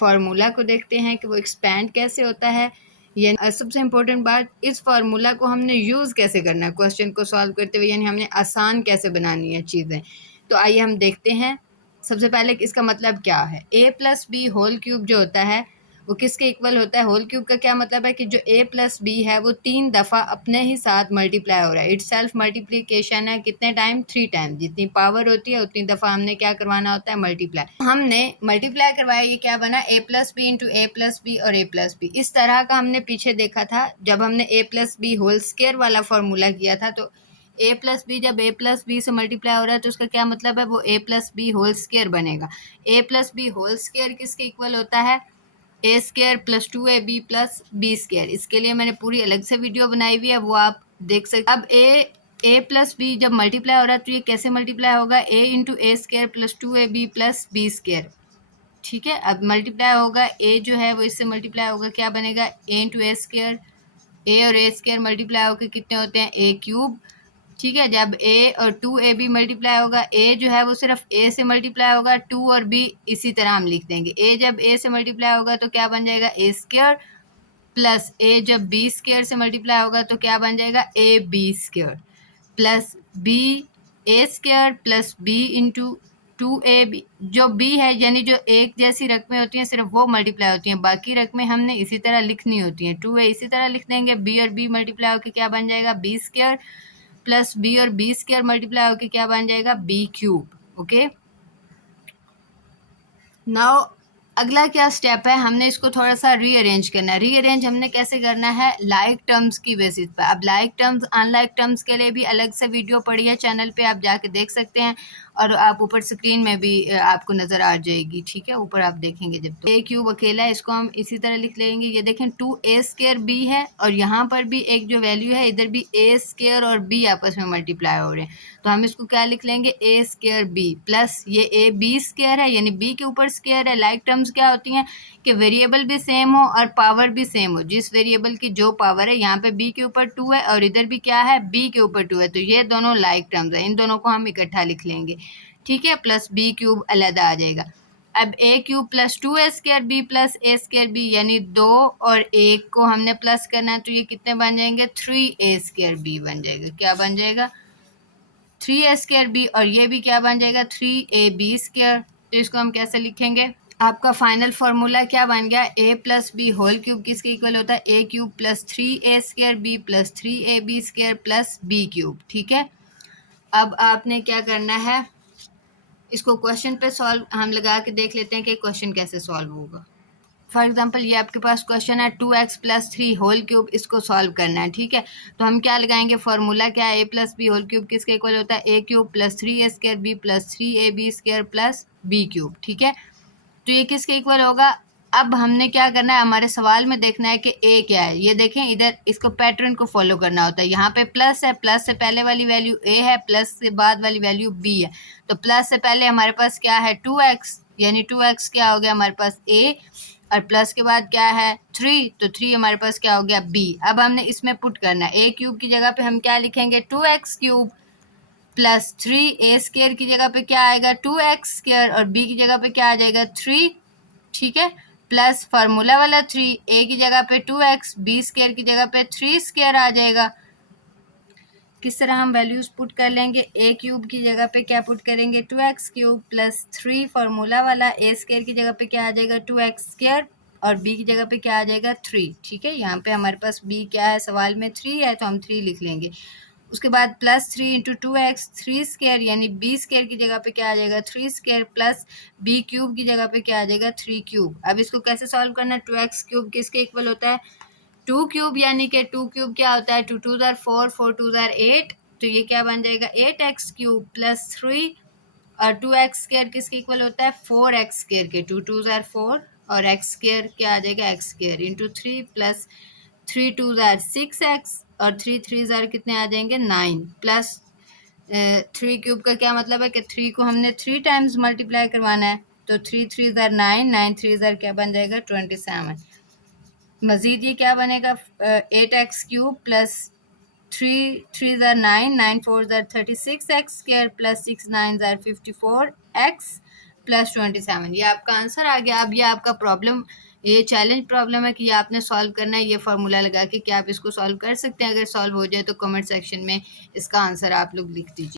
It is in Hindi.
फार्मूला को देखते हैं कि वो एक्सपैंड कैसे होता है। यानी सबसे इम्पोर्टेंट बात, इस फार्मूला को हमने यूज़ कैसे करना है क्वेश्चन को सॉल्व करते हुए, यानी हमने आसान कैसे बनानी है चीज़ें। तो आइए हम देखते हैं। सबसे पहले इसका मतलब क्या है। a plus B whole cube जो होता है वो किसके इक्वल होता है। होल क्यूब का क्या मतलब है कि जो a प्लस बी है वो 3 दफ़ा अपने ही साथ मल्टीप्लाई हो रहा है। इट्स सेल्फ मल्टीप्लिकेशन है। कितने टाइम? 3 टाइम। जितनी पावर होती है उतनी दफ़ा हमने क्या करवाना होता है? मल्टीप्लाई। हमने मल्टीप्लाई करवाया, ये क्या बना? a plus B into A plus B और a प्लस बी। इस तरह का हमने पीछे देखा था जब हमने a plus B whole square वाला फॉर्मूला किया था। तो a प्लस बी जब a प्लस बी से मल्टीप्लाई हो रहा है तो उसका क्या मतलब है? वो a plus B whole square बनेगा। a plus B whole square किसके इक्वल होता है? A square plus 2ab plus B square. इसके लिए मैंने पूरी अलग से वीडियो बनाई हुई है, वो आप देख सकते। अब ए प्लस बी जब मल्टीप्लाई हो रहा है तो ये कैसे मल्टीप्लाई होगा? a into A square plus 2ab plus B square. ठीक है, अब मल्टीप्लाई होगा, a जो है वो इससे मल्टीप्लाई होगा, क्या बनेगा? a into A square. a और a स्क्वायर मल्टीप्लाई होकर कितने होते हैं? a cube. ठीक है, जब a और 2ab मल्टीप्लाई होगा, a जो है वो सिर्फ a से मल्टीप्लाई होगा, 2 और b इसी तरह हम लिख देंगे। a जब a से मल्टीप्लाई होगा तो क्या बन जाएगा? a स्क्वायर प्लस a जब b स्क्वायर से मल्टीप्लाई होगा तो क्या बन जाएगा? a b square plus b a square plus b into 2ab। जो b है यानी जो एक जैसी रकमें होती हैं सिर्फ वो मल्टीप्लाई होती हैं, बाकी रकमें हमने इसी तरह लिखनी होती हैं। 2a इसी तरह लिख देंगे, b और b मल्टीप्लाई होकर क्या बन जाएगा? b स्क्वायर प्लस बी और बी स्क्वायर मल्टीप्लाई होकर क्या बन जाएगा? B cube. ओके, नाउ अगला क्या स्टेप है? हमने इसको थोड़ा सा रीअरेंज करना है। रीअरेंज हमने कैसे करना है? लाइक टर्म्स की बेसिस पर। अब लाइक टर्म्स अनलाइक टर्म्स के लिए भी अलग से वीडियो पड़ी है चैनल पे, आप जाके देख सकते हैं, और आप ऊपर स्क्रीन में भी आपको नज़र आ जाएगी। ठीक है, ऊपर आप देखेंगे जब। तो ए क्यूब अकेला है, इसको हम इसी तरह लिख लेंगे। ये देखें 2a स्क्वायर बी है, और यहाँ पर भी एक जो वैल्यू है इधर भी a स्क्वायर और b आपस में मल्टीप्लाई हो रहे हैं, तो हम इसको क्या लिख लेंगे? a स्क्वायर b प्लस ये a b स्क्वायर है यानी b के ऊपर स्क्वायर है। लाइक टर्म्स क्या होती हैं कि वेरिएबल भी सेम हो और पावर भी सेम हो। जिस वेरिएबल की जो पावर है, यहाँ पे b के ऊपर 2 है और इधर भी क्या है? b के ऊपर 2 है, तो ये दोनों लाइक टर्म्स है। इन दोनों को हम इकट्ठा लिख लेंगे। ठीक है, प्लस बी क्यूब अलग आ जाएगा। अब a cube plus 2a square B plus a square B, यानी 2 और 1 को हमने प्लस करना है, तो ये कितने बन जाएंगे? 3a स्क्वायर बी बन जाएगा। क्या बन जाएगा? 3a स्क्वायर बी, और ये भी क्या बन जाएगा? 3ab square. तो इसको हम कैसे लिखेंगे? आपका फाइनल फार्मूला क्या बन गया? a plus B whole cube किसके इक्वल होता है? a cube plus 3a square B plus 3ab square plus b cube. ठीक है, अब आपने क्या करना है? इसको क्वेश्चन पे सॉल्व हम लगा के देख लेते हैं कि क्वेश्चन कैसे सॉल्व होगा। फॉर एग्जाम्पल ये आपके पास क्वेश्चन है 2x प्लस 3 होल क्यूब, इसको सॉल्व करना है। ठीक है, तो हम क्या लगाएंगे? फॉर्मूला क्या है? a plus B whole cube किसके इक्वल होता है? a cube plus 3a square B plus 3ab square plus b cube. ठीक है, तो ये किसके इक्वल होगा? अब हमने क्या करना है? हमारे सवाल में देखना है कि a क्या है। ये देखें, इधर इसको पैटर्न को फॉलो करना होता है। यहाँ पे प्लस है, प्लस से पहले वाली वैल्यू a है, प्लस से बाद वाली वैल्यू b है। तो प्लस से पहले हमारे पास क्या है? 2x, यानी 2x क्या हो गया हमारे पास? a, और प्लस के बाद क्या है? 3, तो 3 हमारे पास क्या हो गया? b। अब हमने इसमें पुट करना है। a क्यूब की जगह पे हम क्या लिखेंगे? 2x cube plus 3a square की जगह पे क्या आएगा? 2x स्क्वायर, और b की जगह पे क्या आ जाएगा? 3। ठीक है, प्लस फार्मूला वाला 3, a की जगह पे 2x, b स्क्वायर की जगह पे 3 स्क्वायर आ जाएगा। किस तरह हम वैल्यूज पुट कर लेंगे? a क्यूब की जगह पे क्या पुट करेंगे? 2x क्यूब प्लस 3 फार्मूला वाला, a स्क्वायर की जगह पे क्या आ जाएगा? 2x स्क्वायर, और b की जगह पे क्या आ जाएगा? 3। ठीक है, यहाँ पे हमारे पास b क्या है? सवाल में 3 है, तो हम 3 लिख लेंगे। उसके बाद प्लस 3 इंटू 2x 3 स्क्वायर, यानी b स्क्वायर की जगह पे क्या आ जाएगा? 3 स्क्वायर प्लस b क्यूब की जगह पे क्या आ जाएगा? 3 क्यूब। अब इसको कैसे सॉल्व करना है? 2x क्यूब किसके इक्वल होता है? 2 क्यूब, यानी कि 2 क्यूब क्या होता है? 2 2 ज़ार 4, 4 2 ज़ार 8, तो ये क्या बन जाएगा? 8x क्यूब प्लस 3, और 2x स्क्वायर किसके इक्वल होता है? 4x स्क्वायर के। 2 2 ज़ार 4, और x स्क्वायर क्या आ जाएगा? x स्क्वायर इंटू 3 प्लस 3 2 ज़ार 6x, और 3 3 ज़ार कितने आ जाएंगे? 9, प्लस 3 क्यूब का क्या मतलब है कि 3 को हमने 3 टाइम्स मल्टीप्लाई करवाना है, तो 3 3 ज़ार 9, 9 3 ज़ार क्या बन जाएगा? 27। मज़ीद ये क्या बनेगा? 8x क्यूब प्लस 3 3 ज़ार 9, 9 4 ज़ार 36x स्क्वायर प्लस 6 9 ज़ार 54x प्लस 27। ये आपका आंसर आ गया। अब ये आपका प्रॉब्लम, ये चैलेंज प्रॉब्लम है कि ये आपने सॉल्व करना है। ये फार्मूला लगा के क्या आप इसको सॉल्व कर सकते हैं? अगर सॉल्व हो जाए तो कमेंट सेक्शन में इसका आंसर आप लोग लिख दीजिए।